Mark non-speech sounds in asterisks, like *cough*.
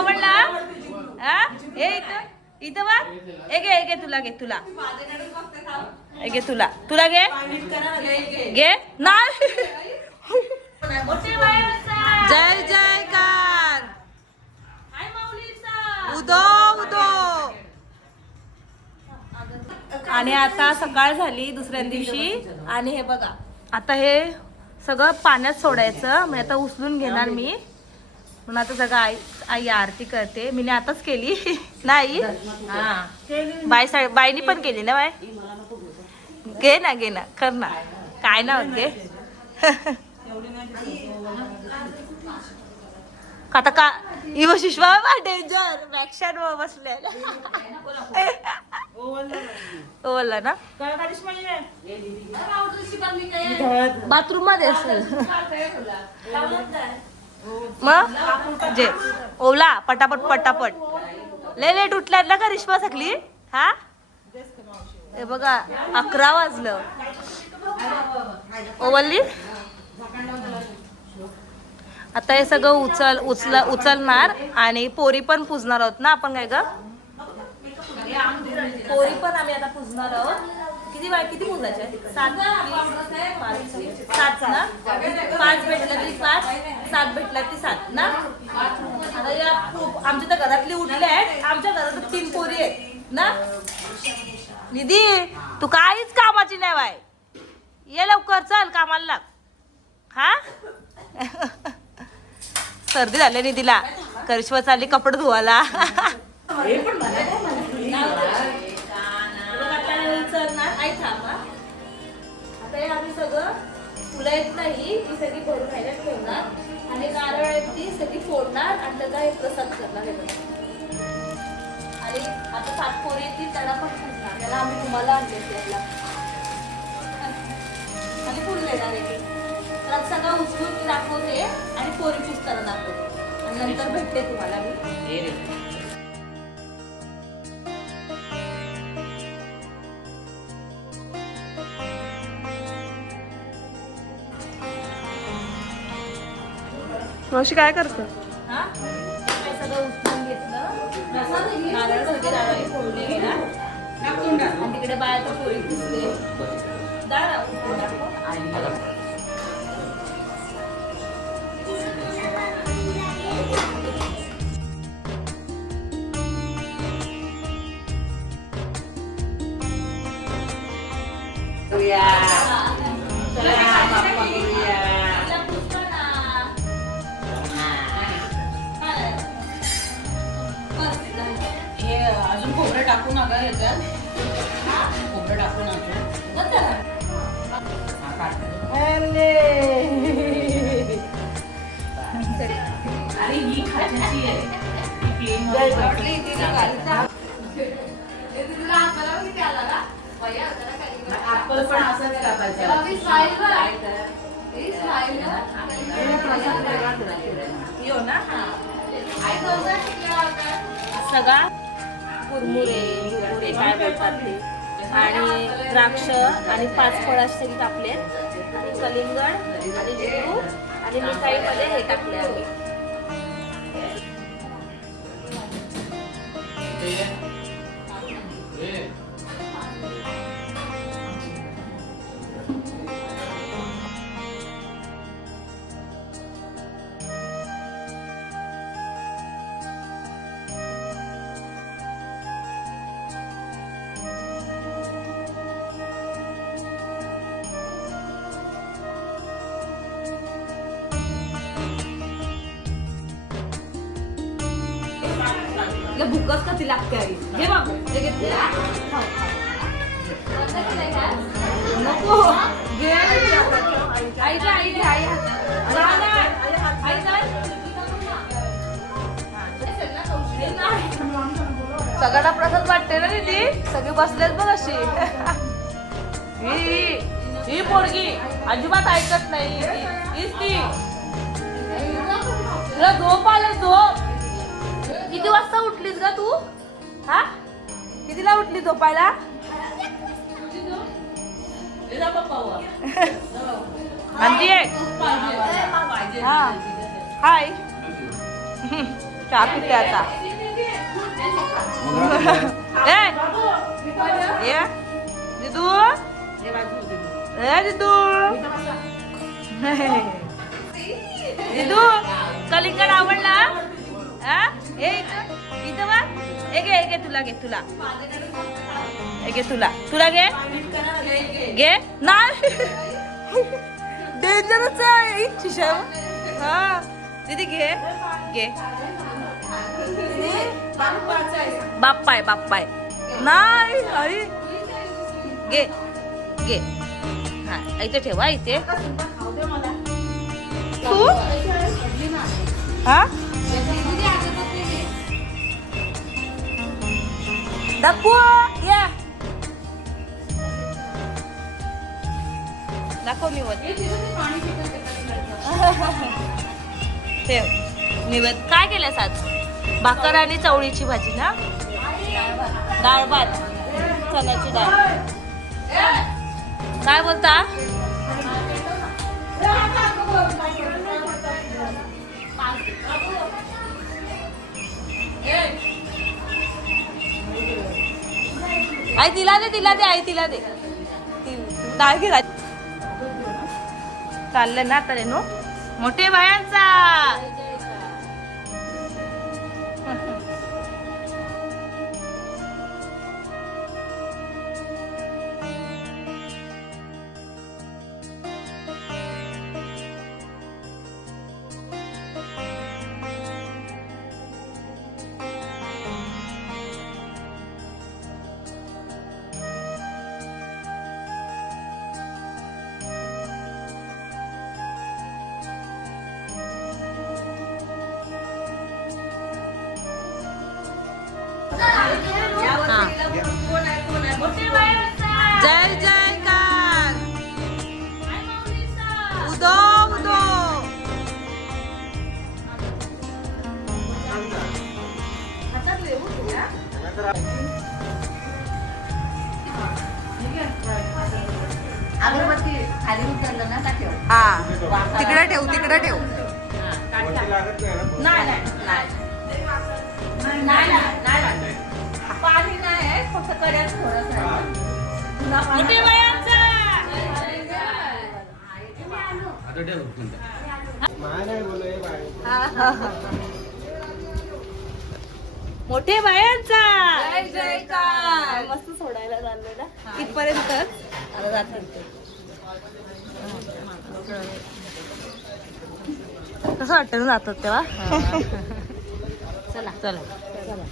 आवडला? हा? हे इथं. इथं बघ. हे घे हे घे तुला घे तुला. हे घे तुला. तुला घे. घे. नाही. जय जयकार. उदो उदो. आणि आता सकाळ झाली दुसऱ्या दिवशी. आणि हे बघा. आता हे सगळं पाण्यात सोडायचं. म्हणजे आता उचलून घेणार मी. म्हणून आता सगळं आई आई आरती करते. मी आताच केली. *laughs* नाही? बाई सा बाईनी पण केली ना बाय घे ना घे ना. कर ना. काय ना? होते *laughs* आता का इव शिशवा डेंजर वॅक्शन बसले ओवरला ना? बाथरूममध्ये असेल. *laughs* मग? जे ओला पटापट पटापट. लय लेट उठल्यात ना का रिश्मा सकली हा? हे बघा अकरा वाजलं. ओवल्ली? आता हे सगळं उचल उचल उचलणार आणि पोरी पण पुजणार आहोत ना आपण काय ग? पोरी पण आम्ही आता पुजणार आहोत. किती बाय किती पुजायचे? सात सात ना? पाच भेटलं तरी पाच. सात भेटला ती सात ना? आता या खूप. आमच्या तर घरातली उठले आहेत. आमच्या घरात तीन पोरी आहेत ना? निधी तू काहीच कामाची नाही बाय ये लवकर चल कामाला लाग. हा? सर्दी झाली निधीला. करशवा चालली कपडे धुवायला. आता हे आम्ही सगळं फुलं येत नाही ती सगळी भरून राहिल्या ठेवणार आहेत फोडणार आणि त्याचा हे प्रसाद करणार हे आणि आता सात पोरी येतील त्याला पण फुटणार त्याला आम्ही तुम्हाला आणले त्याला आणि फुल देणार आहे तर सगळं उचलून दाखवते आणि पोरी पुजताना दाखवते. आणि नंतर भेटते तुम्हाला मी. मावशी काय करतो? हा? अजून खोबरं टाकून अगं याच्यात खोबरं. हा, काढ. अरे! ही खायची ऍपल पण असंच सगळा कुरमुरे मुरमुरे काय बोलतात ते आणि द्राक्ष आणि पाच फळ असे टाकले आणि कलिंगड आणि लिंबू आणि मिठाईमध्ये हे टाकले आम्ही. तिला भूकच कशी लागते आई? घे बाबू हे घे. नको. घे. आई आई आई सगळ्यांना प्रसाद वाटते ना दीदी? सगळे बसलेत बघ अशी. ही ही- पोरगी अजिबात ऐकत नाही. हीच ती. तुला झोप आलं झोप. किती वाजता उठलीस ग तू? हा? कितीला उठली झोपायला? हा. हाय. चहा पिते आता. ए. ये. दिदू ए दिदू दिदू *laughs* कलिंगड आवडला? हे ए इथं वा बघ. ए घे ए घे तुला घे तुला. ए घे तुला. तुला घे. घे. नाही. डेंजरच आहे शिशा हा. दीदी घे. घे. बाप्पाय बाप्पाय नाही अरे घे. घे. हा इथे ठेवा इथे. तू? हा? दाखवू या दाखव मी वरती. ठेव निवेद काय केलंस आज भाकर आणि चवळीची भाजी ना? डाळ भात. चण्याची डाळ. काय बोलता? आई तिला दे तिला दे आई तिला दे. डाळ घे चाललं ना तर मोठे बायांचा. हा. तिकडे ठेव तिकडे ठेव. नाही नाही नाही नाही. नाही पाणी नाही आहे, फक्त कड्यात आहे. मोठे बायांचा. मस्त सोडायला चाललोय ना तिथपर्यंतच आता जातील ते कसं वाटतं ना जातात तेव्हा? *laughs* चला. चला. चला.